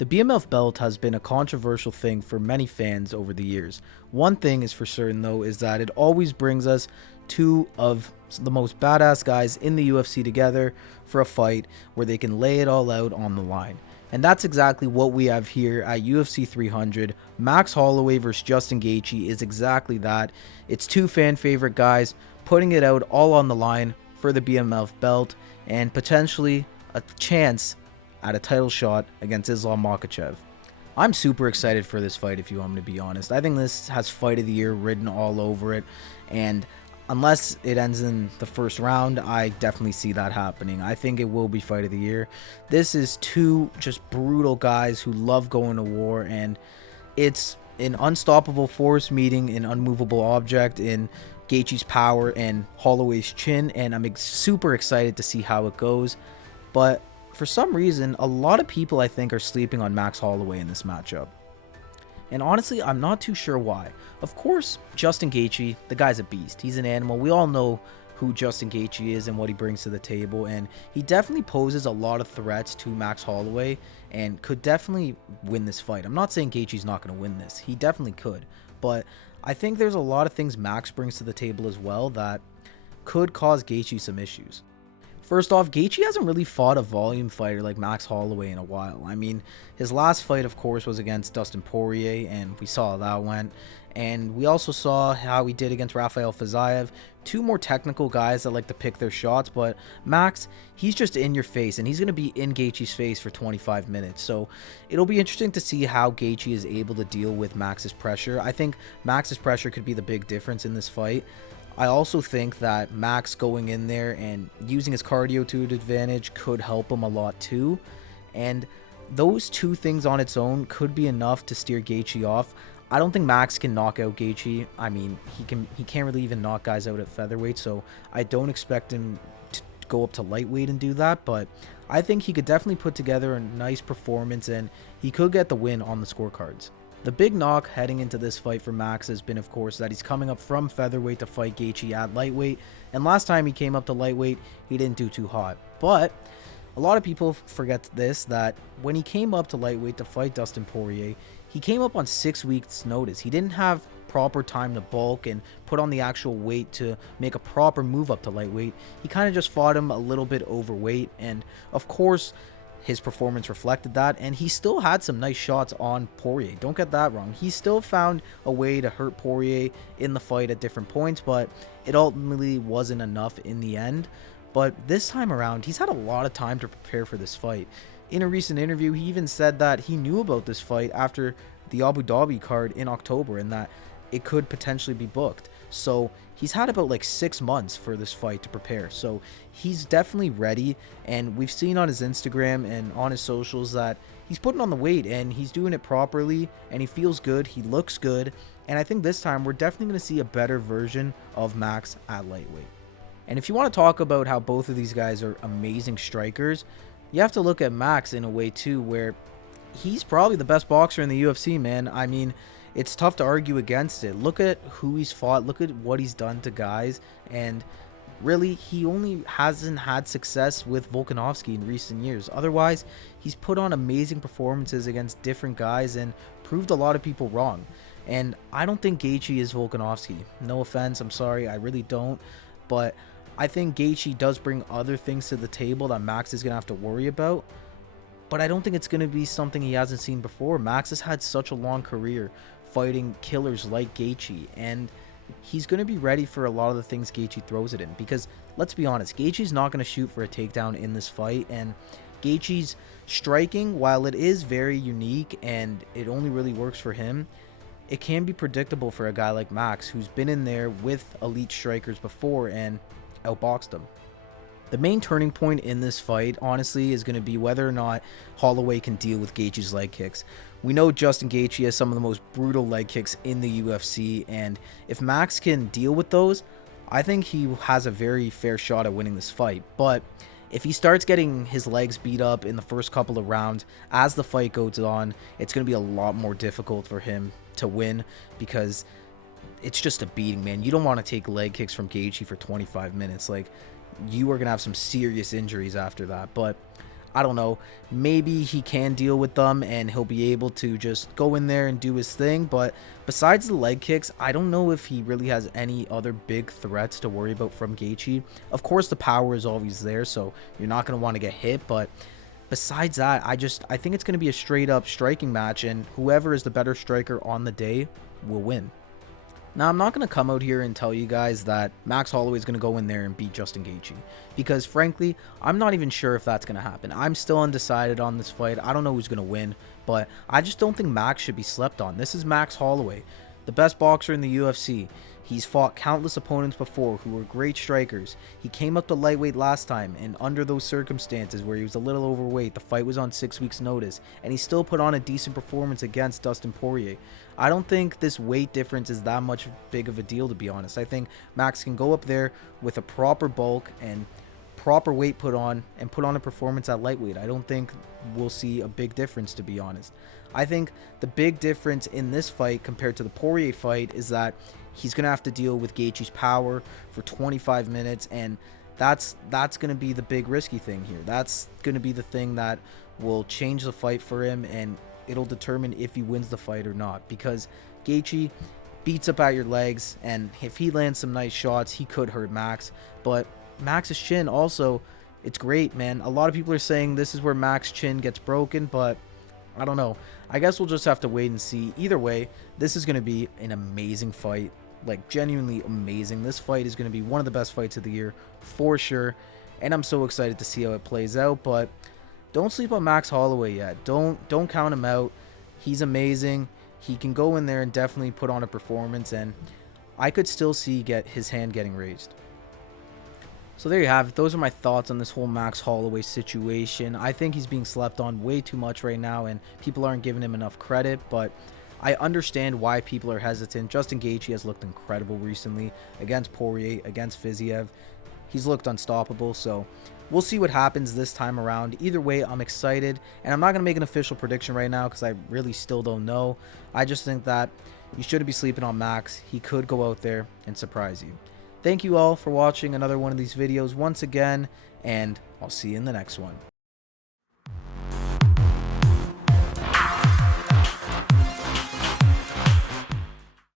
The BMF belt has been a controversial thing for many fans over the years. One thing is for certain though is that it always brings us two of the most badass guys in the UFC together for a fight where they can lay it all out on the line. And that's exactly what we have here at UFC 300. Max Holloway versus Justin Gaethje is exactly that. It's two fan favorite guys putting it out all on the line for the BMF belt and potentially a chance at a title shot against Islam Makhachev. I'm super excited for this fight, if you want me to be honest. I think this has fight of the year written all over it, and unless it ends in the first round, I definitely see that happening. I think it will be fight of the year. This is two just brutal guys who love going to war, and it's an unstoppable force meeting an unmovable object in Gaethje's power and Holloway's chin, and I'm super excited to see how it goes. But for some reason, a lot of people I think are sleeping on Max Holloway in this matchup. And honestly, I'm not too sure why. Of course, Justin Gaethje, the guy's a beast. He's an animal. We all know who Justin Gaethje is and what he brings to the table, and he definitely poses a lot of threats to Max Holloway and could definitely win this fight. I'm not saying Gaethje's not going to win this. He definitely could, but I think there's a lot of things Max brings to the table as well that could cause Gaethje some issues. First off, Gaethje hasn't really fought a volume fighter like Max Holloway in a while. I mean, his last fight, of course, was against Dustin Poirier, and we saw how that went. And we also saw how he did against Rafael Fiziev. Two more technical guys that like to pick their shots, but Max, he's just in your face, and he's going to be in Gaethje's face for 25 minutes. So it'll be interesting to see how Gaethje is able to deal with Max's pressure. I think Max's pressure could be the big difference in this fight. I also think that Max going in there and using his cardio to an advantage could help him a lot too. And those two things on its own could be enough to steer Gaethje off. I don't think Max can knock out Gaethje. I mean, he can't really even knock guys out at featherweight, so I don't expect him to go up to lightweight and do that, but I think he could definitely put together a nice performance and he could get the win on the scorecards. The big knock heading into this fight for Max has been, of course, that he's coming up from featherweight to fight Gaethje at lightweight, and last time he came up to lightweight, he didn't do too hot. But a lot of people forget this, that when he came up to lightweight to fight Dustin Poirier, he came up on 6 weeks notice. He didn't have proper time to bulk and put on the actual weight to make a proper move up to lightweight. He kind of just fought him a little bit overweight, and of course his performance reflected that, and he still had some nice shots on Poirier. Don't get that wrong. He still found a way to hurt Poirier in the fight at different points, but it ultimately wasn't enough in the end. But this time around, he's had a lot of time to prepare for this fight. In a recent interview, he even said that he knew about this fight after the Abu Dhabi card in October and that it could potentially be booked. So he's had about like 6 months for this fight to prepare. So he's definitely ready, and we've seen on his Instagram and on his socials that he's putting on the weight and he's doing it properly, and he feels good, he looks good, and I think this time we're definitely going to see a better version of Max at lightweight. And if you want to talk about how both of these guys are amazing strikers, you have to look at Max in a way too, where he's probably the best boxer in the UFC, man. I mean, it's tough to argue against it. Look at who he's fought, look at what he's done to guys, and really, he only hasn't had success with Volkanovski in recent years. Otherwise, he's put on amazing performances against different guys and proved a lot of people wrong. And I don't think Gaethje is Volkanovski. No offense, I'm sorry, I really don't. But I think Gaethje does bring other things to the table that Max is going to have to worry about. But I don't think it's going to be something he hasn't seen before. Max has had such a long career fighting killers like Gaethje, and he's going to be ready for a lot of the things Gaethje throws at him. Because let's be honest, Gaethje's not going to shoot for a takedown in this fight, and Gaethje's striking, while it is very unique and it only really works for him, it can be predictable for a guy like Max, who's been in there with elite strikers before and outboxed them. The main turning point in this fight, honestly, is going to be whether or not Holloway can deal with Gaethje's leg kicks. We know Justin Gaethje has some of the most brutal leg kicks in the UFC, and if Max can deal with those, I think he has a very fair shot at winning this fight. But if he starts getting his legs beat up in the first couple of rounds, as the fight goes on, it's going to be a lot more difficult for him to win, because it's just a beating, man. You don't want to take leg kicks from Gaethje for 25 minutes. Like, you are going to have some serious injuries after that. But I don't know, maybe he can deal with them and he'll be able to just go in there and do his thing. But besides the leg kicks, I don't know if he really has any other big threats to worry about from Gaethje. Of course, the power is always there, so you're not going to want to get hit. But besides that, I think it's going to be a straight up striking match, and whoever is the better striker on the day will win. Now, I'm not going to come out here and tell you guys that Max Holloway is going to go in there and beat Justin Gaethje, because frankly, I'm not even sure if that's going to happen. I'm still undecided on this fight. I don't know who's going to win, but I just don't think Max should be slept on. This is Max Holloway, the best boxer in the UFC. He's fought countless opponents before who were great strikers. He came up to lightweight last time, and under those circumstances where he was a little overweight, the fight was on 6 weeks notice, and he still put on a decent performance against Dustin Poirier. I don't think this weight difference is that much big of a deal, to be honest. I think Max can go up there with a proper bulk and proper weight put on and put on a performance at lightweight. I don't think we'll see a big difference, to be honest. I think the big difference in this fight compared to the Poirier fight is that he's going to have to deal with Gaethje's power for 25 minutes, and that's going to be the big risky thing here. That's going to be the thing that will change the fight for him, and it'll determine if he wins the fight or not, because Gaethje beats up at your legs, and if he lands some nice shots, he could hurt Max. But Max's chin also, it's great, man. A lot of people are saying this is where Max's chin gets broken, but I don't know. I guess we'll just have to wait and see. Either way, this is going to be an amazing fight. Like, genuinely amazing. This fight is going to be one of the best fights of the year for sure, and I'm so excited to see how it plays out. But don't sleep on Max Holloway yet. Don't count him out. He's amazing. He can go in there and definitely put on a performance, and I could still see his hand getting raised. So there you have it. Those are my thoughts on this whole Max Holloway situation. I think he's being slept on way too much right now, and people aren't giving him enough credit, but I understand why people are hesitant. Justin Gaethje has looked incredible recently against Poirier, against Fiziev. He's looked unstoppable, so we'll see what happens this time around. Either way, I'm excited, and I'm not going to make an official prediction right now because I really still don't know. I just think that you shouldn't be sleeping on Max. He could go out there and surprise you. Thank you all for watching another one of these videos once again, and I'll see you in the next one.